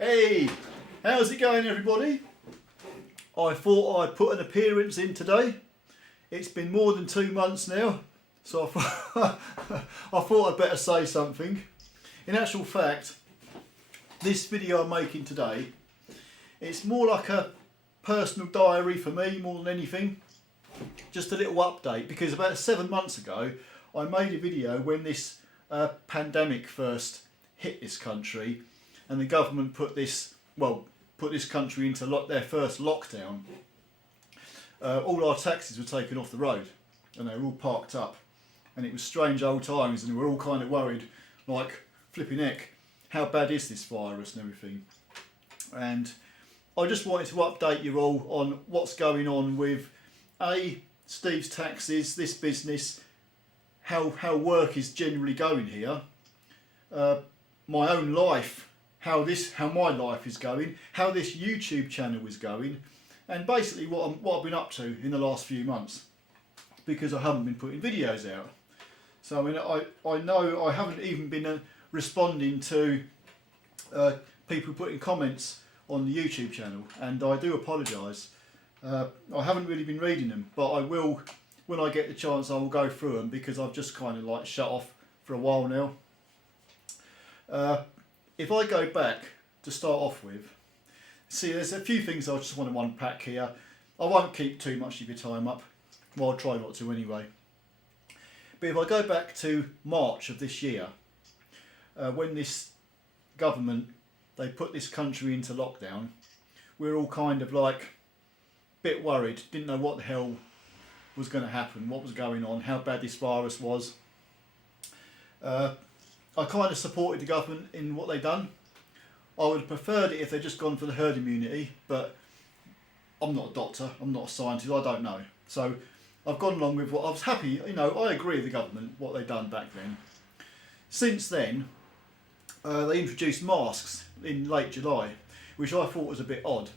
Hey, how's it going everybody? I thought I'd put an appearance in today. It's been more than 2 months now, so I thought I'd better say something. In actual fact, this video I'm making today, it's more like a personal diary for me more than anything. Just a little update, because about 7 months ago I made a video when this pandemic first hit this country, and the government put this country into their first lockdown. All our taxis were taken off the road and they were all parked up, and it was strange old times, and we were all kind of worried, like flipping heck, how bad is this virus and everything. And I just wanted to update you all on what's going on with Steve's Taxis, this business, how work is generally going here, my own life, how my life is going, how this YouTube channel is going, and basically what I've been up to in the last few months, because I haven't been putting videos out. So I know I haven't even been responding to people putting comments on the YouTube channel, and I do apologise. I haven't really been reading them, but I will, when I get the chance, I will go through them, because I've just kind of like shut off for a while now. If I go back to start off with, see, there's a few things I just want to unpack here. I won't keep too much of your time up. Well, I'll try not to anyway. But if I go back to March of this year, when this government, they put this country into lockdown, we were all kind of like a bit worried, didn't know what the hell was going to happen, what was going on, how bad this virus was. I kind of supported the government in what they've done. I would have preferred it if they'd just gone for the herd immunity, but I'm not a doctor, I'm not a scientist, I don't know. So I've gone along with what I was happy, I agree with the government, what they've done back then. Since then, they introduced masks in late July, which I thought was a bit odd.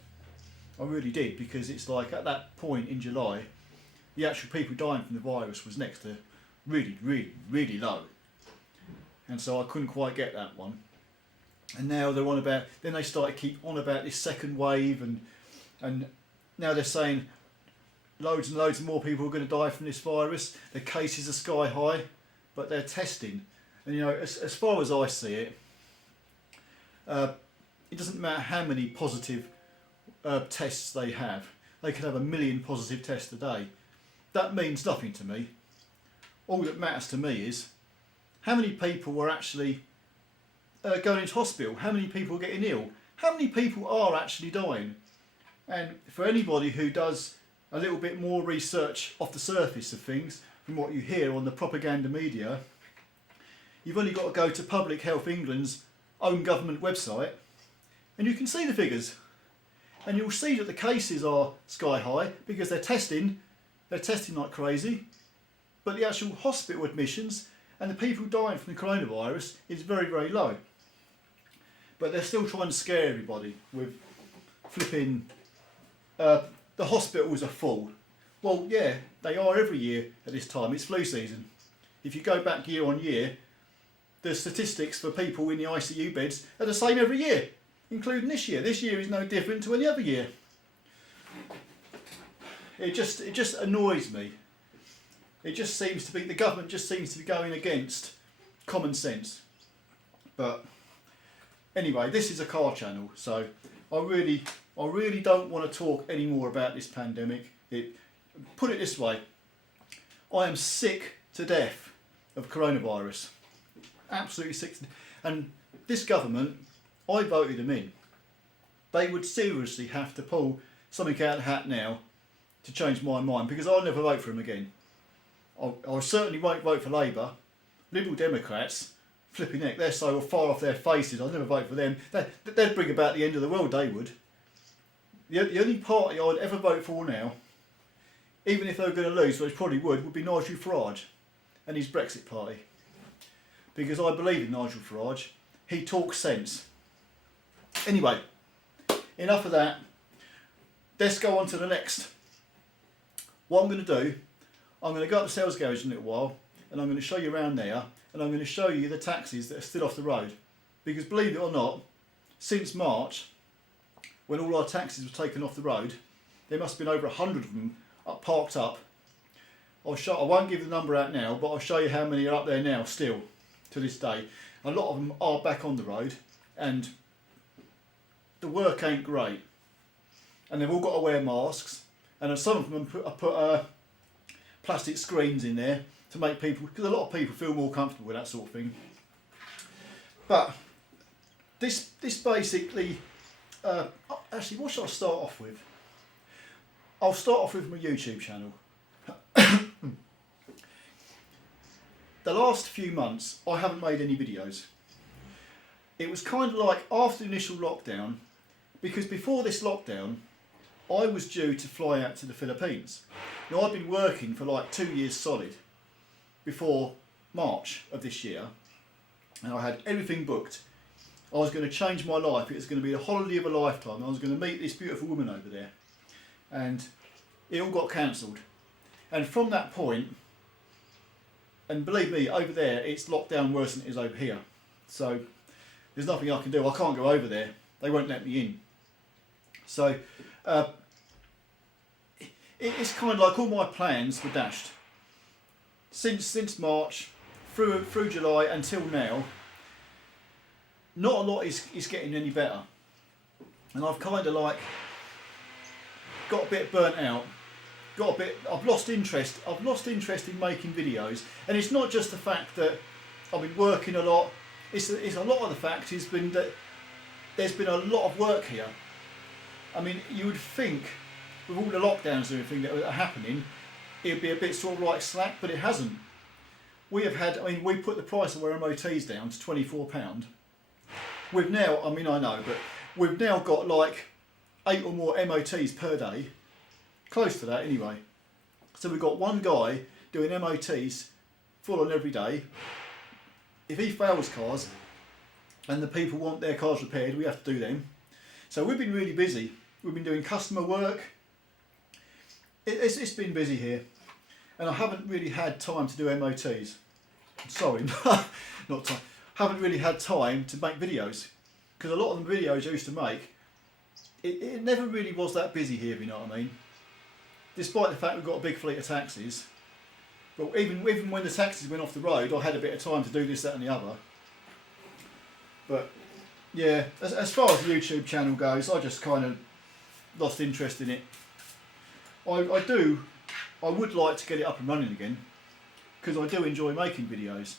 I really did, because it's like at that point in July, the actual people dying from the virus was next to really, really, really low. And so I couldn't quite get that one. And now they're on about, then they started keep on about this second wave, and now they're saying loads and loads more people are going to die from this virus. The cases are sky high, but they're testing. And as far as I see it, it doesn't matter how many positive tests they have. They could have 1 million positive tests a day. That means nothing to me. All that matters to me is how many people were actually going into hospital, how many people are getting ill, how many people are actually dying. And for anybody who does a little bit more research off the surface of things, from what you hear on the propaganda media, you've only got to go to Public Health England's own government website and you can see the figures. And you'll see that the cases are sky high because they're testing like crazy, but the actual hospital admissions and the people dying from the coronavirus is very, very low. But they're still trying to scare everybody with flipping, the hospitals are full. Well, yeah, they are every year at this time. It's flu season. If you go back year on year, the statistics for people in the ICU beds are the same every year, including this year. This year is no different to any other year. It just annoys me. It just seems to be, the government just seems to be going against common sense. But anyway, this is a car channel, so I really don't want to talk any more about this pandemic. Put it this way, I am sick to death of coronavirus. Absolutely sick. And this government, I voted them in. They would seriously have to pull something out of the hat now to change my mind, because I'll never vote for them again. I certainly won't vote for Labour. Liberal Democrats, flipping heck, they're so far off their faces, I'll never vote for them. They'd bring about the end of the world, they would. The only party I'd ever vote for now, even if they were going to lose, which probably would be Nigel Farage and his Brexit party. Because I believe in Nigel Farage. He talks sense. Anyway, enough of that. Let's go on to the next. What I'm going to do, I'm going to go up to sales garage in a little while, and I'm going to show you around there, and I'm going to show you the taxis that are still off the road. Because believe it or not, since March, when all our taxis were taken off the road, there must have been over 100 of them parked up. I won't give the number out now, but I'll show you how many are up there now still to this day. A lot of them are back on the road, and the work ain't great. And they've all got to wear masks, and some of them put plastic screens in there to make people, because a lot of people feel more comfortable with that sort of thing. But this basically, actually, what should I start off with? I'll start off with my YouTube channel. The last few months I haven't made any videos. It was kind of like after the initial lockdown, because before this lockdown I was due to fly out to the Philippines. Now I'd been working for like 2 years solid before March of this year, and I had everything booked. I was going to change my life. It was going to be a holiday of a lifetime. I was going to meet this beautiful woman over there, and it all got cancelled. And from that point, and believe me, over there it's locked down worse than it is over here. So there's nothing I can do. I can't go over there. They won't let me in. So it's kind of like all my plans were dashed. Since March through July until now, not a lot is getting any better. And I've kind of like got a bit burnt out. I've lost interest in making videos, and it's not just the fact that I've been working a lot. It's a lot of the fact has been that there's been a lot of work here. I mean, you would think with all the lockdowns and everything that are happening, it'd be a bit sort of like slack, but it hasn't. We have had, I mean, we put the price of our MOTs down to £24. We've now, I mean, I know, but we've now got like 8 or more MOTs per day. Close to that anyway. So we've got one guy doing MOTs full on every day. If he fails cars and the people want their cars repaired, we have to do them. So we've been really busy. We've been doing customer work. It's been busy here, and I haven't really had time to do MOTs. Sorry, not time. Haven't really had time to make videos, because a lot of the videos I used to make, it never really was that busy here, if you know what I mean. Despite the fact we've got a big fleet of taxis, but even when the taxis went off the road, I had a bit of time to do this, that and the other. But yeah, as far as the YouTube channel goes, I just kind of lost interest in it. I would like to get it up and running again, because I do enjoy making videos.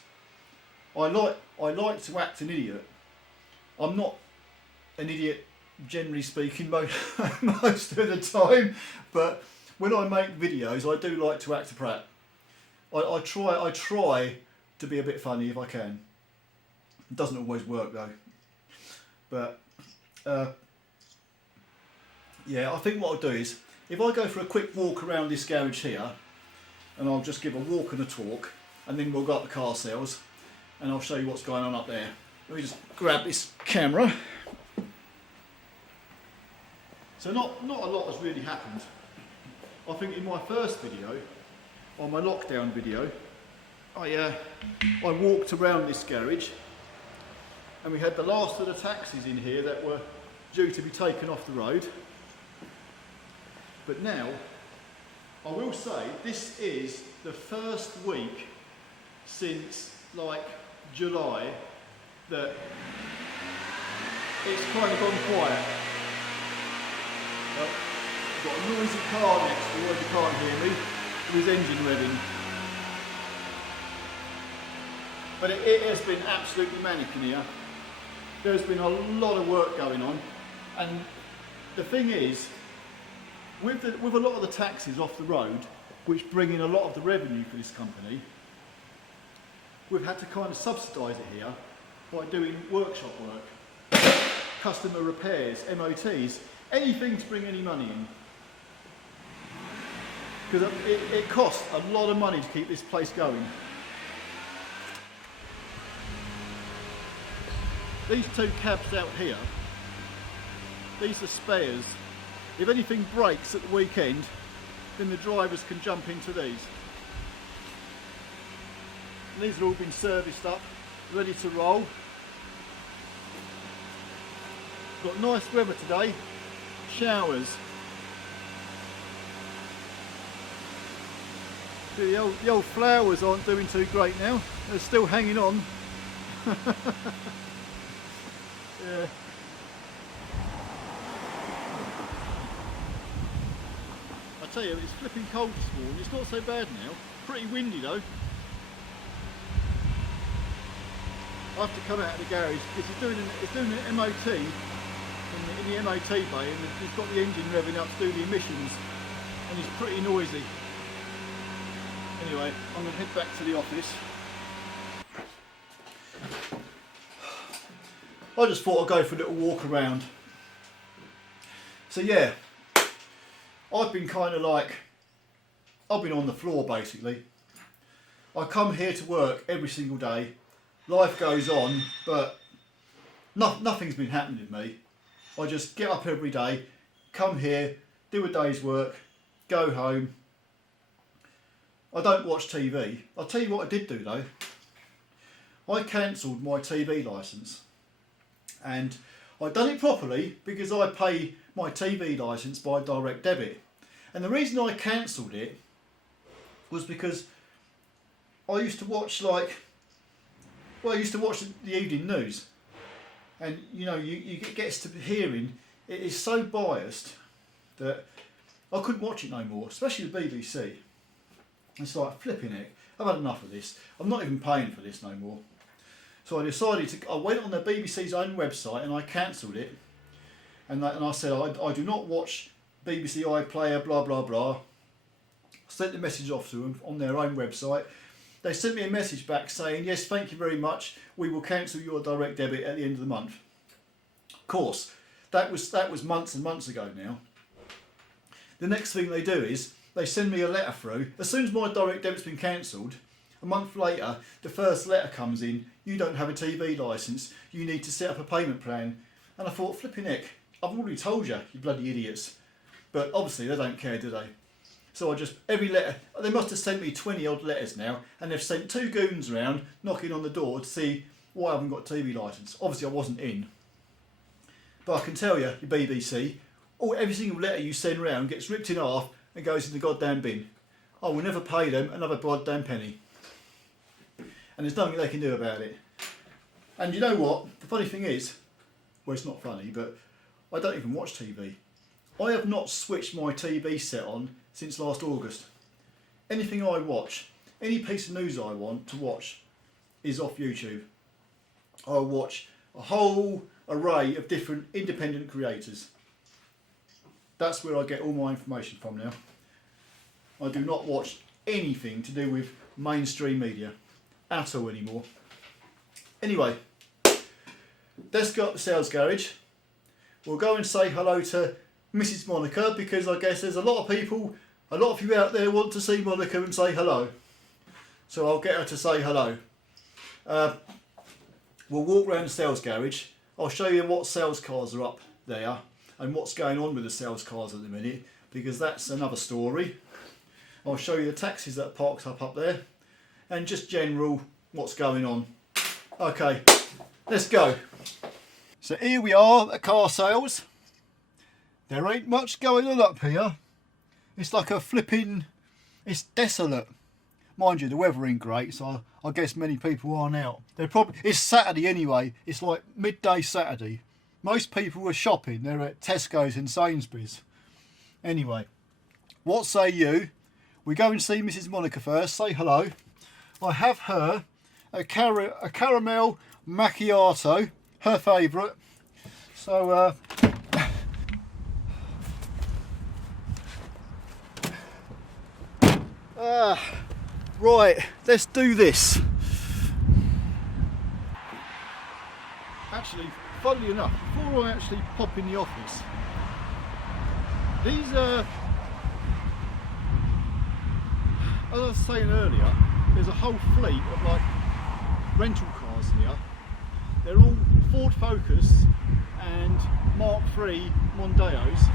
I like to act an idiot. I'm not an idiot, generally speaking, most of the time, but when I make videos, I do like to act a prat. I try to be a bit funny if I can. It doesn't always work though. But yeah, I think what I'll do is, if I go for a quick walk around this garage here, and I'll just give a walk and a talk, and then we'll go up the car sales, and I'll show you what's going on up there. Let me just grab this camera. So not a lot has really happened. I think in my first video, on my lockdown video, I walked around this garage, and we had the last of the taxis in here that were due to be taken off the road. But now, I will say, this is the first week since like July that it's kind of gone quiet. Got a noisy car next door, you can't hear me, with his engine revving. But it has been absolutely manic in here. There's been a lot of work going on, and the thing is, with a lot of the taxis off the road, which bring in a lot of the revenue for this company, we've had to kind of subsidise it here by doing workshop work, customer repairs, MOTs, anything to bring any money in. Because it costs a lot of money to keep this place going. These two cabs out here, these are spares. If anything breaks at the weekend, then the drivers can jump into these. And these have all been serviced up, ready to roll. Got nice weather today, showers. The old flowers aren't doing too great now, they're still hanging on. Yeah. I tell you, it's flipping cold this morning. It's not so bad now. Pretty windy though. I have to come out of the garage because it's doing an MOT in the MOT bay, and he's got the engine revving up to do the emissions, and it's pretty noisy. Anyway, I'm going to head back to the office. I just thought I'd go for a little walk around. So yeah, I've been kind of like, I've been on the floor basically. I come here to work every single day. Life goes on, but nothing's been happening with me. I just get up every day, come here, do a day's work, go home. I don't watch TV. I'll tell you what I did do though. I cancelled my TV licence. And I've done it properly because I pay my TV licence by direct debit. And the reason I cancelled it was because I used to watch I used to watch the evening news. And you know, you gets to hearing, it is so biased that I couldn't watch it no more, especially the BBC. It's like flipping it. I've had enough of this. I'm not even paying for this no more. So I decided I went on the BBC's own website and I cancelled it. And I said, I do not watch BBC iPlayer, blah, blah, blah. I sent the message off to them on their own website. They sent me a message back saying, yes, thank you very much. We will cancel your direct debit at the end of the month. Of course, that was months and months ago now. The next thing they do is they send me a letter through. As soon as my direct debit's been cancelled, a month later, the first letter comes in. You don't have a TV licence. You need to set up a payment plan. And I thought, flipping heck, I've already told you, you bloody idiots. But obviously they don't care, do they? So I just, every letter, they must have sent me 20 odd letters now, and they've sent 2 goons around knocking on the door to see why I haven't got a TV licence. Obviously I wasn't in. But I can tell you, your BBC, every single letter you send round gets ripped in half and goes in the goddamn bin. I will never pay them another goddamn penny. And there's nothing they can do about it. And you know what? The funny thing is, well, it's not funny, but I don't even watch TV. I have not switched my TV set on since last August. Anything I watch, any piece of news I want to watch is off YouTube. I watch a whole array of different independent creators. That's where I get all my information from now. I do not watch anything to do with mainstream media at all anymore. Anyway, let's go up the sales garage. We'll go and say hello to Mrs. Monica, because I guess there's a lot of you out there want to see Monica and say hello. So I'll get her to say hello. We'll walk around the sales garage. I'll show you what sales cars are up there and what's going on with the sales cars at the minute, because that's another story. I'll show you the taxis that are parked up there and just general what's going on. Okay, let's go. So here we are at car sales. There ain't much going on up here. It's like a flipping, it's desolate. Mind you, the weather ain't great, so I guess many people aren't out. It's Saturday anyway. It's like midday Saturday. Most people are shopping. They're at Tesco's and Sainsbury's. Anyway, what say you? We go and see Mrs. Monica first. Say hello. I have her a caramel macchiato, her favourite. So right, let's do this. Actually, funnily enough, before I actually pop in the office, these as I was saying earlier, there's a whole fleet of like rental cars here. They're all Ford Focus and Mark III Mondeos,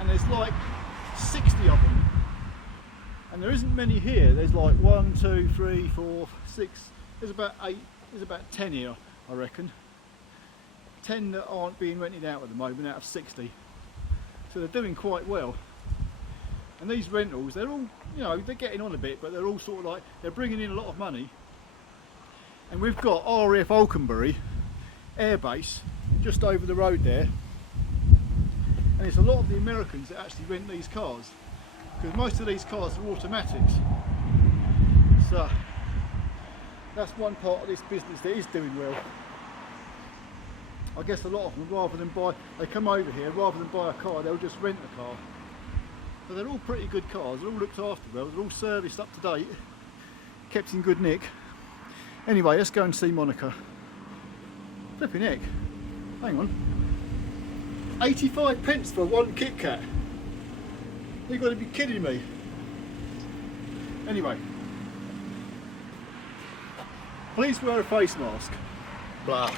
and there's like 60 of them. And there isn't many here. There's like 1, 2, 3, 4, 6. There's about 8. There's about 10 here, I reckon. 10 that aren't being rented out at the moment out of 60. So they're doing quite well. And these rentals, they're all, you know, they're getting on a bit, but they're all sort of like, they're bringing in a lot of money. And we've got RAF Alconbury Air Base just over the road there. And it's a lot of the Americans that actually rent these cars, because most of these cars are automatics. So that's one part of this business that is doing well. I guess a lot of them, rather than buy, they come over here, rather than buy a car, they'll just rent a car. So they're all pretty good cars, they're all looked after well, they're all serviced up to date, kept in good nick. Anyway, let's go and see Monica. Flipping heck, hang on. 85 pence for one Kit Kat. You've got to be kidding me. Anyway, please wear a face mask. Blah.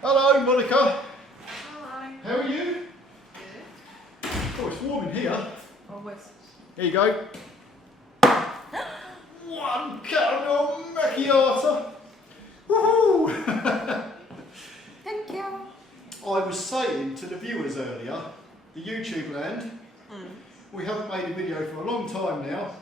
Hello, Monica. Hi. How are you? Good. Oh, it's warm in here. Always. Here you go. One caramel macchiato. Woohoo! Thank you. I was saying to the viewers earlier, the YouTube land, we haven't made a video for a long time now.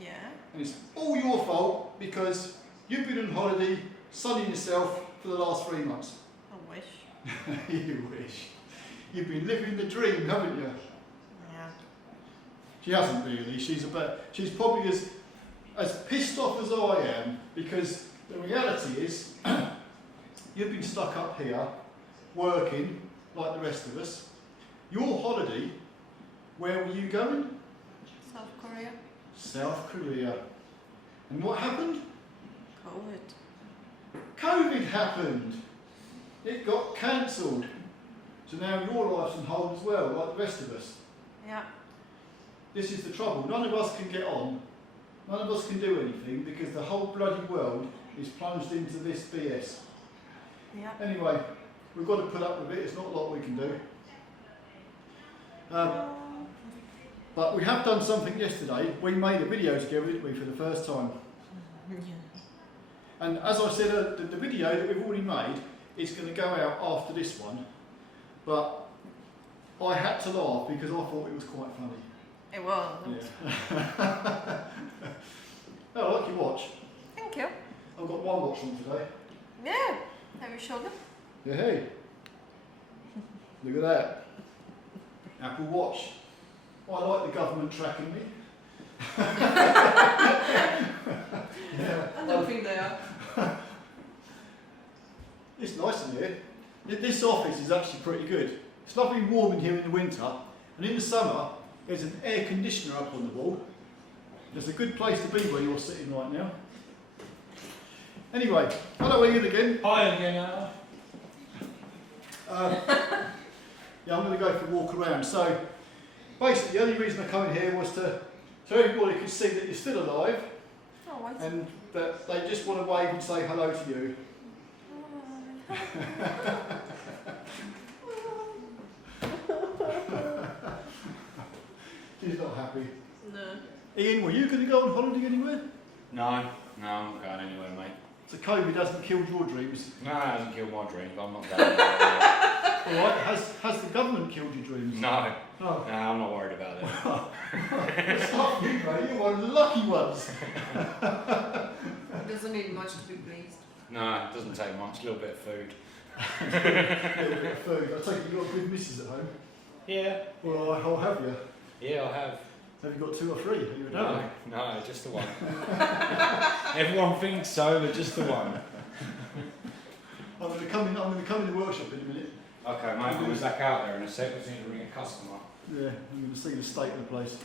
Yeah. And it's all your fault because you've been on holiday, sunning yourself for the last 3 months. I wish. You wish. You've been living the dream, haven't you? Yeah. She hasn't really. She's probably as pissed off as I am, because the reality is you've been stuck up here working like the rest of us. Your holiday, where were you going? South Korea. South Korea. And what happened? COVID. COVID happened. It got cancelled. So now your life's on hold as well, like the rest of us. Yeah. This is the trouble. None of us can get on. None of us can do anything because the whole bloody world is plunged into this BS. Yeah. Anyway, we've got to put up with it. It's not a lot we can do. But we have done something yesterday. We made a video together, didn't we, for the first time? Yeah. And as I said, the video that we've already made is going to go out after this one. But I had to laugh because I thought it was quite funny. It was. Yeah. Oh, I like your watch. Thank you. I've got one watch on today. Yeah. Have you shown them? Yeah, hey. Look at that. Apple Watch. I like the government tracking me. Yeah. I don't think they are. It's nice in here. This office is actually pretty good. It's lovely warm in here in the winter, and in the summer there's an air conditioner up on the wall. It's a good place to be where you're sitting right now. Anyway, hello Ian again. Hi again, Yeah, I'm going to go for a walk around. So basically the only reason I come in here was so everybody could see that you're still alive, Oh, I see. and that they just want to wave and say hello to you. She's not happy. No. Ian, were you going to go on holiday anywhere? No, I'm not going anywhere, mate. So COVID hasn't killed your dreams? No, it hasn't killed my dreams. I'm not going anywhere. Alright, has the government killed your dreams? No, Oh. no, I'm not worried about it. It's not you, mate. You're one of the lucky ones. It doesn't need much to be pleased. No, it doesn't take much. A little bit of food. A little bit of food. I take it you've got a good missus at home. Yeah. Well, I'll have you. Yeah, I have. Have you got 2 or 3? Are you a No, no, just the one. Everyone thinks so, but just the one. I'm going to come in the workshop in a minute. Okay, mate, I'll be back out there in a sec. We need to bring a customer. Yeah, I'm going to see the state of the place.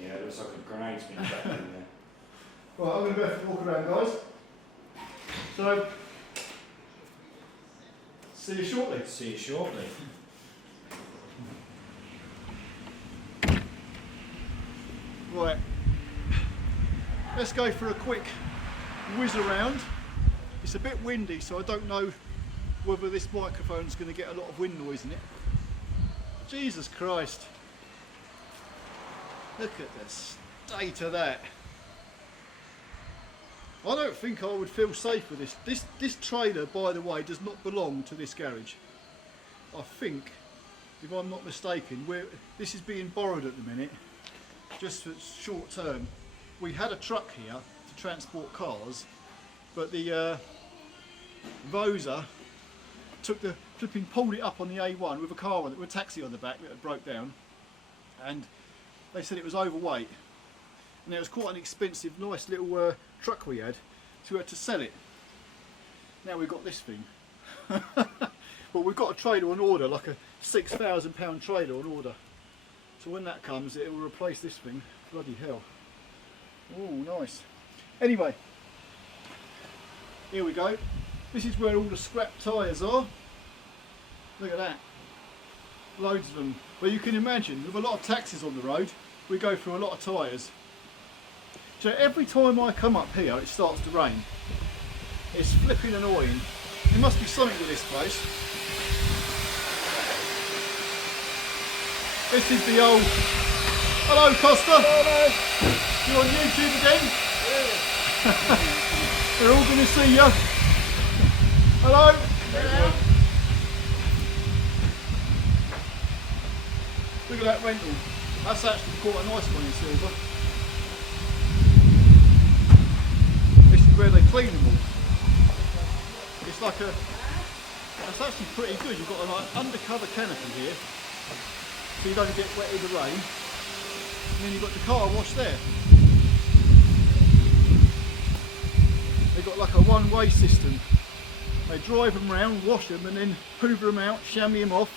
Yeah, it looks like a grenade's been chucked in there. Right, I'm going to go for a walk around, guys. So, see you shortly. See you shortly. Right, let's go for a quick whiz around. It's a bit windy, so I don't know whether this microphone's going to get a lot of wind noise in it. Jesus Christ. Look at the state of that. I don't think I would feel safe with this. This trailer, by the way, does not belong to this garage. I think, if I'm not mistaken, this is being borrowed at the minute, just for short term. We had a truck here to transport cars, but the Vosa took the flipping, pulled it up on the A1 with a car on it, with a taxi on the back that had broke down, and they said it was overweight. And it was quite an expensive, nice little truck we had, so we had to sell it. Now we've got this thing. But we've got a trailer on order, like a £6,000 trailer on order. So when that comes, it will replace this thing. Bloody hell. Oh, nice. Anyway, here we go. This is where all the scrap tyres are. Look at that. Loads of them. Well, you can imagine, with a lot of taxis on the road, we go through a lot of tyres. So every time I come up here, it starts to rain. It's flipping annoying. There must be something with this place. This is the old... Hello, Costa. Hello. You on YouTube again? Yeah. They're all going to see you. Hello. Hello. Look at that rental. That's actually quite a nice one in silver. This is where they clean them all. It's like a... That's actually pretty good. You've got an undercover canopy here, so you don't get wet in the rain. And then you've got the car wash there. They've got like a one-way system. They drive them round, wash them, and then hoover them out, chamois them off.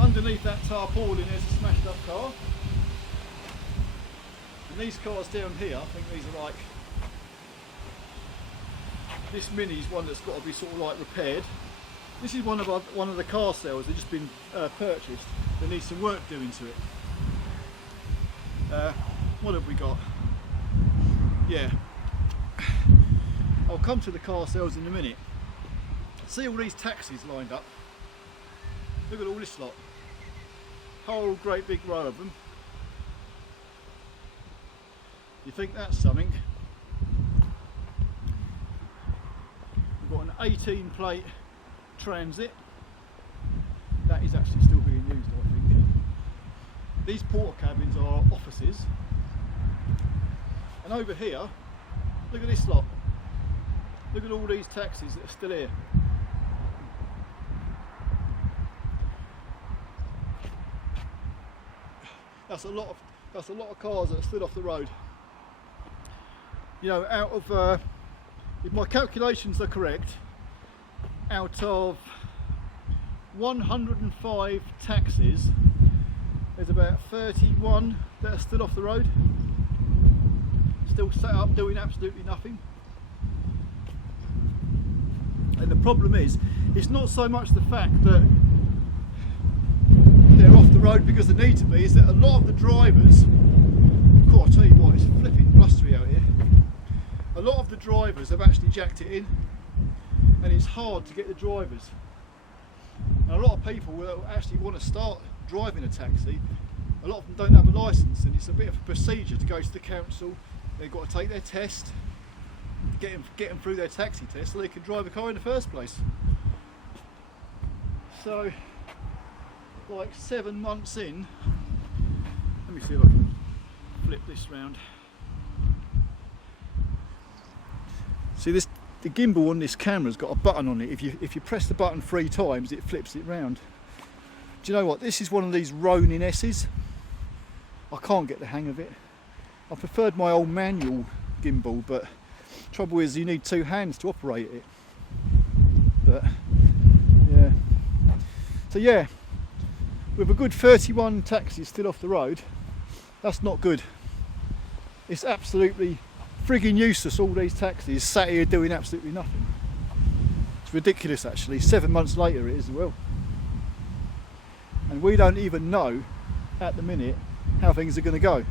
Underneath that tarpaulin there's a smashed up car. And these cars down here, I think these are like... This Mini's one that's got to be sort of like repaired. This is one of the car sales. They've just been purchased. There needs some work doing to it. What have we got? Yeah. I'll come to the car sales in a minute. See all these taxis lined up. Look at all this lot. Whole great big row of them. You think that's something? We've got an 18 plate Transit. That is actually still being used, I think. These porter cabins are offices. And over here, look at this lot. Look at all these taxis that are still here. That's a lot of cars that are still off the road. You know, out of if my calculations are correct, out of 105 taxis, there's about 31 that are still off the road, still set up doing absolutely nothing. And the problem is, it's not so much the fact that they're off the road because they need to be, is that a lot of the drivers, God, I'll tell you what, it's flipping blustery out here. A lot of the drivers have actually jacked it in, and it's hard to get the drivers. And a lot of people will actually want to start driving a taxi. A lot of them don't have a licence, and it's a bit of a procedure to go to the council. They've got to take their test, get them through their taxi test so they can drive a car in the first place. So, like 7 months in, let me see if I can flip this round. See this, the gimbal on this camera's got a button on it. If you press the button 3 times, it flips it round. Do you know what? This is one of these Ronin S's. I can't get the hang of it. I preferred my old manual gimbal, but trouble is you need 2 hands to operate it. But yeah. So yeah, with a good 31 taxis still off the road, that's not good. It's absolutely frigging useless, all these taxis sat here doing absolutely nothing. It's ridiculous actually. 7 months later it is as well. And we don't even know at the minute how things are going to go.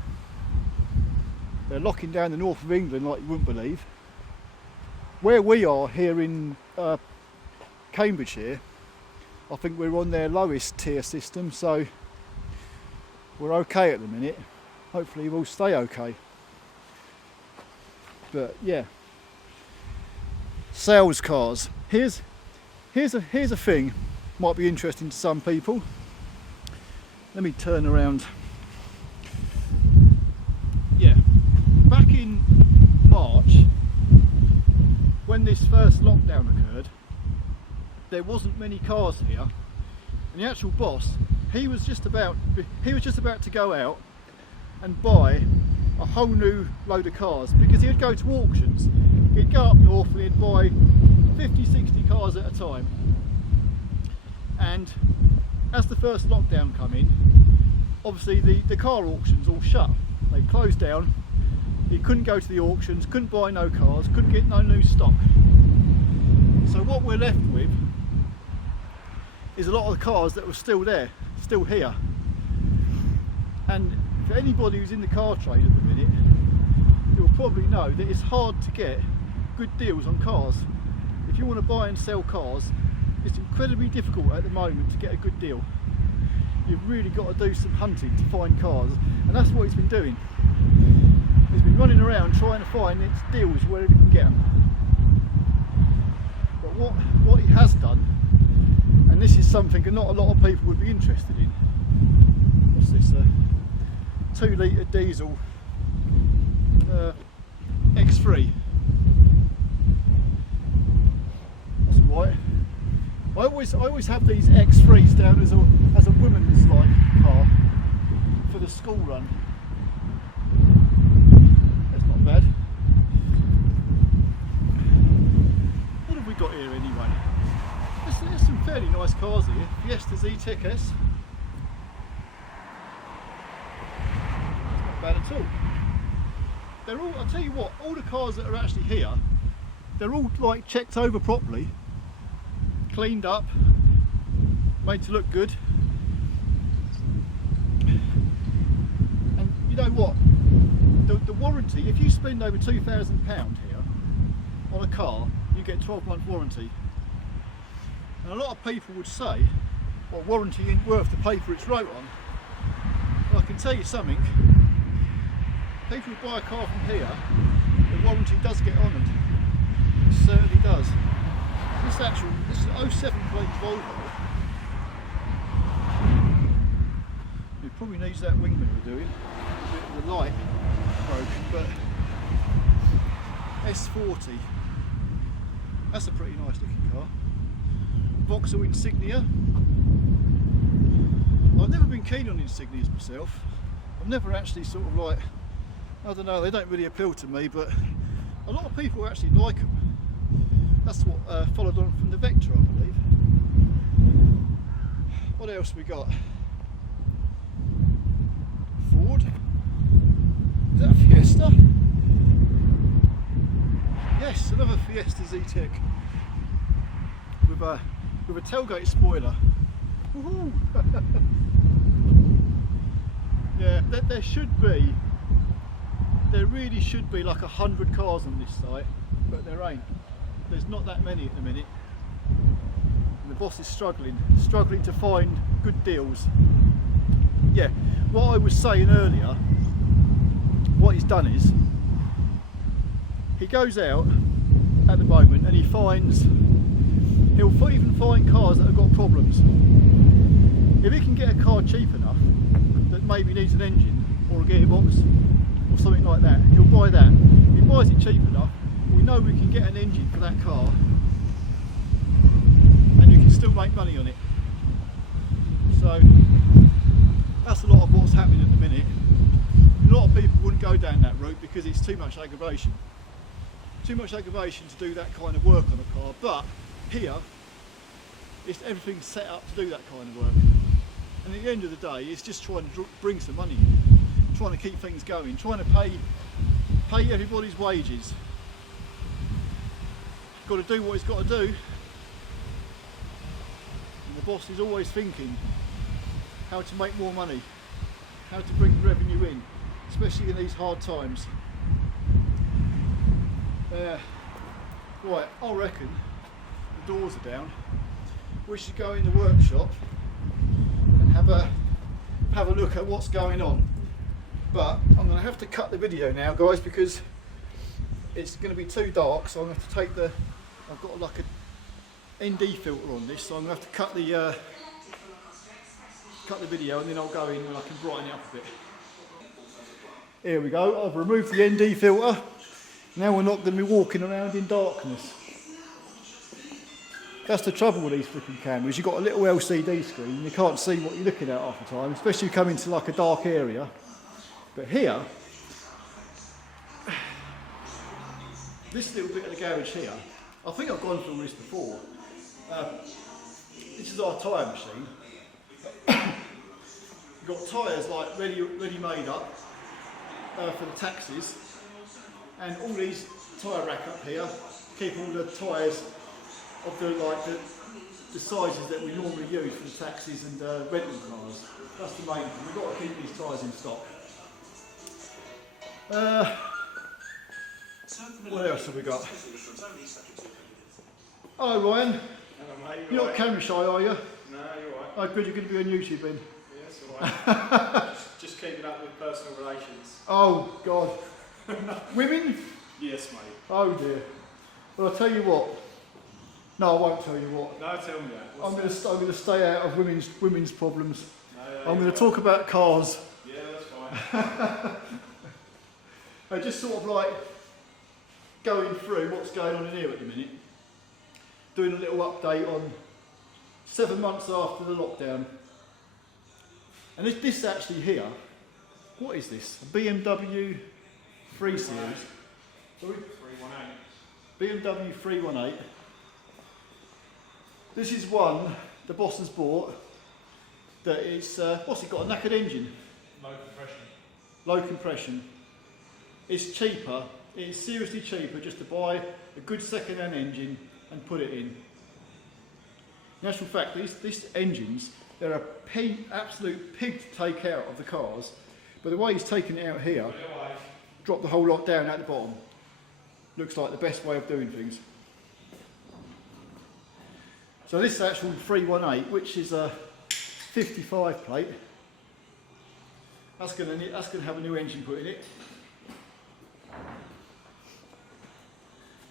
They're locking down the north of England like you wouldn't believe. Where we are here in Cambridgeshire, I think we're on their lowest tier system, so we're okay at the minute. Hopefully we'll stay okay. But yeah, sales cars. Here's a thing might be interesting to some people. Let me turn around. Yeah, back in March, when this first lockdown occurred, there wasn't many cars here, and the actual boss, he was just about to go out and buy a whole new load of cars, because he'd go to auctions. He'd go up north and he'd buy 50-60 cars at a time. And as the first lockdown come in, obviously the car auctions all shut. They closed down. He couldn't go to the auctions, couldn't buy no cars, couldn't get no new stock. So what we're left with is a lot of the cars that were still there, still here. And for anybody who's in the car trade at the minute, you'll probably know that it's hard to get good deals on cars. If you want to buy and sell cars, it's incredibly difficult at the moment to get a good deal. You've really got to do some hunting to find cars, and that's what he's been doing. He's been running around trying to find its deals wherever he can get them. But what he has done, and this is something that not a lot of people would be interested in. What's this? 2 litre diesel X3. That's right. I always have these X3s down as a women's like car for the school run. That's not bad. What have we got here anyway? There's some fairly nice cars here. Fiesta Z-Tech S. Not bad at all. They're all, I'll tell you what, all the cars that are actually here, they're all like checked over properly, cleaned up, made to look good. And you know what, the warranty, if you spend over £2,000 here on a car, you get a 12-month warranty. And a lot of people would say, well, warranty ain't worth the paper it's wrote on. Well, I can tell you something, people who buy a car from here, the warranty does get honoured. It certainly does. This is 07 plate Volvo. It probably needs that wing mirror doing. A bit of the light broken, but S40. That's a pretty nice looking car. Vauxhall Insignia. I've never been keen on Insignias myself. I've never actually sort of like, I don't know, they don't really appeal to me, but a lot of people actually like them. That's what followed on from the Vectra, I believe. What else we got? Ford. Is that a Fiesta? Yes, another Fiesta Z-Tech with a tailgate spoiler. Woohoo! Yeah, there really should be like 100 cars on this site, but there ain't. There's not that many at the minute. And the boss is struggling to find good deals. Yeah, what I was saying earlier, what he's done is, he goes out at the moment and he'll even find cars that have got problems. If he can get a car cheap enough that maybe needs an engine or a gearbox or something like that, he'll buy that. If he buys it cheap enough, we know we can get an engine for that car and you can still make money on it. So that's a lot of what's happening at the minute. A lot of people wouldn't go down that route because it's too much aggravation. Too much aggravation to do that kind of work on a car, but here everything's set up to do that kind of work. And at the end of the day, it's just trying to bring some money in, trying to keep things going, trying to pay everybody's wages. Got to do what he's got to do. And the boss is always thinking how to make more money, how to bring revenue in, especially in these hard times. Right, I reckon the doors are down. We should go in the workshop and have a look at what's going on. But I'm going to have to cut the video now, guys, because it's going to be too dark, so I'm going to have to take the, I've got like a ND filter on this, so I'm going to have to cut the video and then I'll go in and I can brighten it up a bit. Here we go, I've removed the ND filter. Now we're not going to be walking around in darkness. That's the trouble with these flipping cameras. You've got a little LCD screen and you can't see what you're looking at half the time, especially if you come into like a dark area. But here, this little bit of the garage here, I think I've gone through this before. This is our tyre machine. You've got tyres like ready made up for the taxis, and all these tyre rack up here keep all the tyres of the sizes that we normally use for the taxis and rental cars. That's the main thing. We've got to keep these tyres in stock. What else have we got? Hello Ryan. Hello, mate. You're not camera shy, are you? No, you're right. Oh good, you're going to be on YouTube then. Yes, alright. just keeping up with personal relations. Oh God. Women? Yes, mate. Oh dear. Well, I'll tell you what. No, I won't tell you what. No, tell me that. I'm going to stay out of women's problems. No, I'm going to talk about cars. Yeah, that's fine. I just sort of like going through what's going on in here at the minute. Doing a little update on 7 months after the lockdown. And this actually here, what is this? A BMW 3 Series. Sorry? 318. BMW 318. This is one the boss has bought that is, what's it got, a knackered engine? Low compression. Low compression. It's cheaper, it's seriously cheaper just to buy a good second-hand engine and put it in. In actual fact, these engines, they're a absolute pig to take out of the cars, but the way he's taken it out here, dropped the whole lot down at the bottom. Looks like the best way of doing things. So this is actual 318, which is a 55 plate. That's going to have a new engine put in it.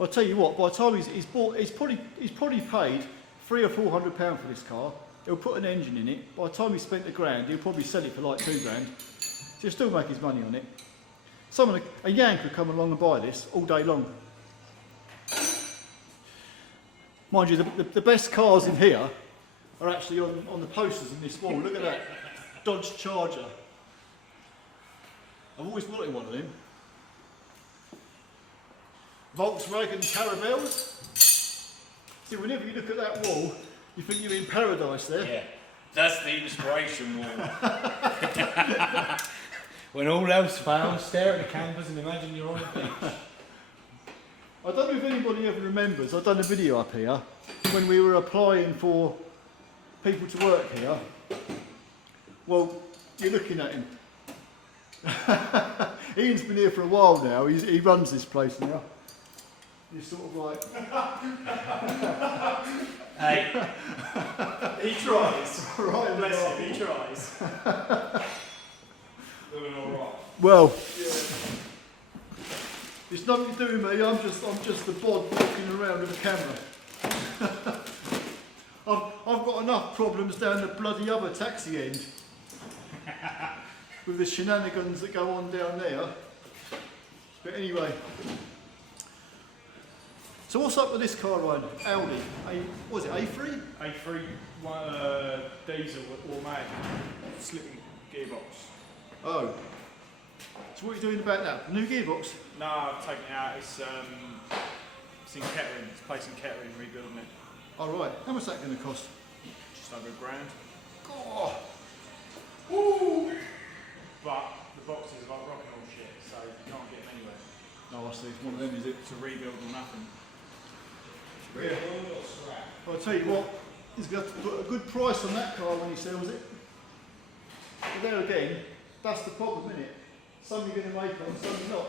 I'll tell you what, by the time he's probably paid £300 or £400 for this car. He'll put an engine in it. By the time he's spent the grand, he'll probably sell it for like £2 grand. So he'll still make his money on it. A Yank could come along and buy this all day long. Mind you, the best cars in here are actually on the posters in this wall. Look at that, Dodge Charger. I've always wanted one of them. Volkswagen Caravels. See, whenever you look at that wall, you think you're in paradise there. Yeah, that's the inspiration wall. When all else fails, stare at the canvas and imagine you're on a beach. I don't know if anybody ever remembers, I've done a video up here when we were applying for people to work here. Well, you're looking at him. Ian's been here for a while now, he runs this place now. You're sort of like... Hey, he tries. Right, Bless him, he tries. Doing alright. well, it's nothing to do with me, I'm just the bod walking around with a camera. I've got enough problems down the bloody other taxi end. With the shenanigans that go on down there. But anyway. So what's up with this car, Ryan? Audi. What was it, A3? A3 diesel automatic slipping gearbox. Oh. So what are you doing about that? New gearbox? No, I've taken it out. It's in Kettering. It's a place in Kettering, rebuilding it. All right. How much is that going to cost? Just over £1 grand. Oh. Woo! But the boxes are like rocking all shit, so you can't get them anywhere. Oh, I see. It's one of them, is it? It's a rebuild or nothing. Yeah. I'll tell you what, he's got to put a good price on that car when he sells it. But there again, that's the problem, isn't it? Some you're going to make on, some you're not.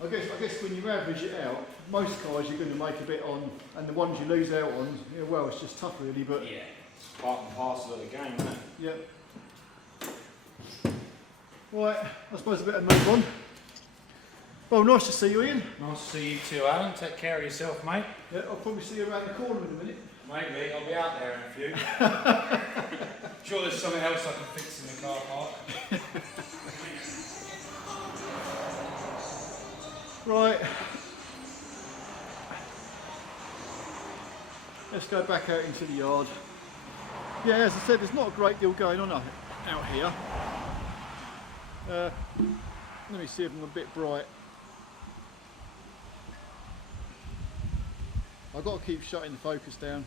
3495. I guess when you average it out, most cars you're going to make a bit on, and the ones you lose out on, yeah, well, it's just tough really, but... Yeah, it's part and parcel of the game, isn't it? Yep. Right, I suppose I better move on. Well, nice to see you, Ian. Nice to see you too, Alan. Take care of yourself, mate. Yeah, I'll probably see you around the corner in a minute. Maybe. I'll be out there in a few. Sure there's something else I can fix in the car park. Right. Let's go back out into the yard. Yeah, as I said, there's not a great deal going on out here. Let me see if I'm a bit bright. I've got to keep shutting the focus down.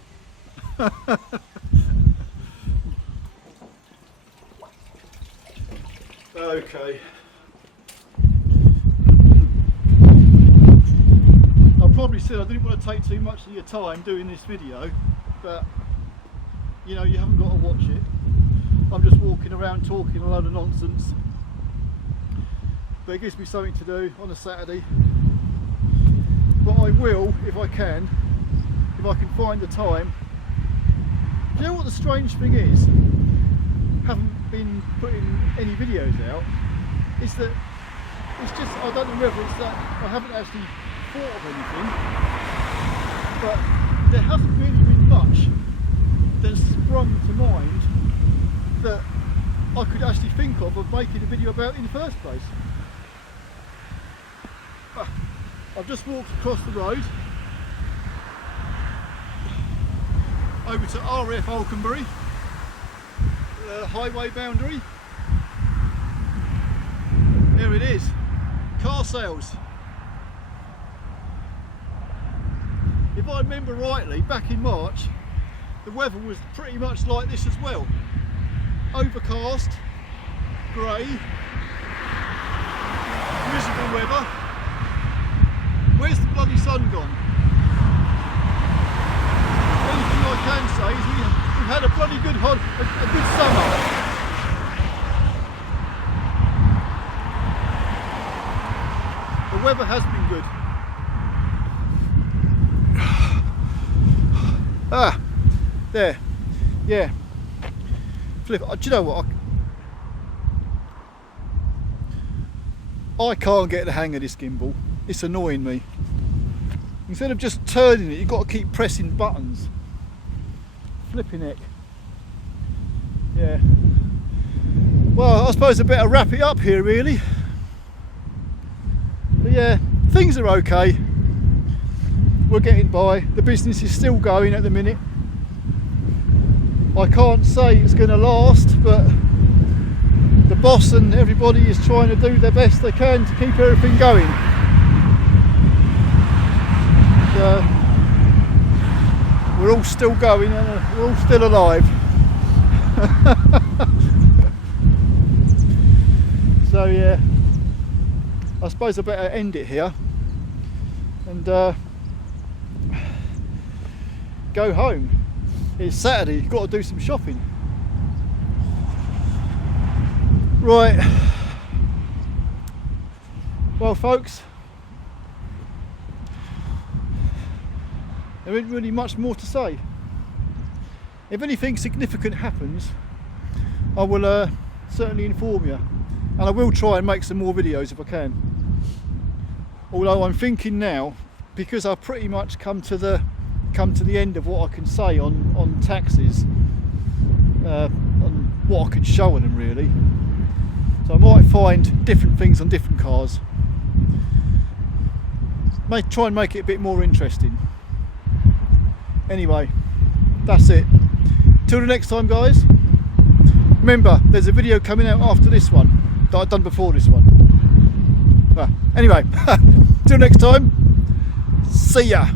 Okay. I probably said I didn't want to take too much of your time doing this video, but you know, you haven't got to watch it. I'm just walking around talking a load of nonsense. But it gives me something to do on a Saturday. But I will, if I can find the time. Do you know what the strange thing is? Haven't been putting any videos out. Is that it's just, I don't know whether it's that I haven't actually thought of anything, but there hasn't really been much that's sprung to mind that I could actually think of making a video about in the first place. I've just walked across the road over to RF Alconbury, the highway boundary. There it is, car sales. If I remember rightly, back in March, the weather was pretty much like this as well. Overcast, grey, miserable weather. Where's the bloody sun gone? The only thing I can say is we've had a bloody good a good summer. The weather has been good. Ah, there. Yeah. Flip. Do you know what? I can't get the hang of this gimbal. It's annoying me. Instead of just turning it, you've got to keep pressing buttons. Flipping heck. Yeah. Well, I suppose I better wrap it up here, really. But yeah, things are okay. We're getting by. The business is still going at the minute. I can't say it's going to last, but the boss and everybody is trying to do their best they can to keep everything going. We're all still going and we're all still alive. So yeah, I suppose I better end it here and go home. It's Saturday, got to do some shopping. Right, well folks, there isn't really much more to say. If anything significant happens, I will certainly inform you, and I will try and make some more videos if I can. Although I'm thinking now, because I've pretty much come to the end of what I can say on taxis, on what I can show on them really. So I might find different things on different cars. May try and make it a bit more interesting. Anyway, that's it. Till the next time, guys. Remember, there's a video coming out after this one that I've done before this one. Anyway, till next time. See ya.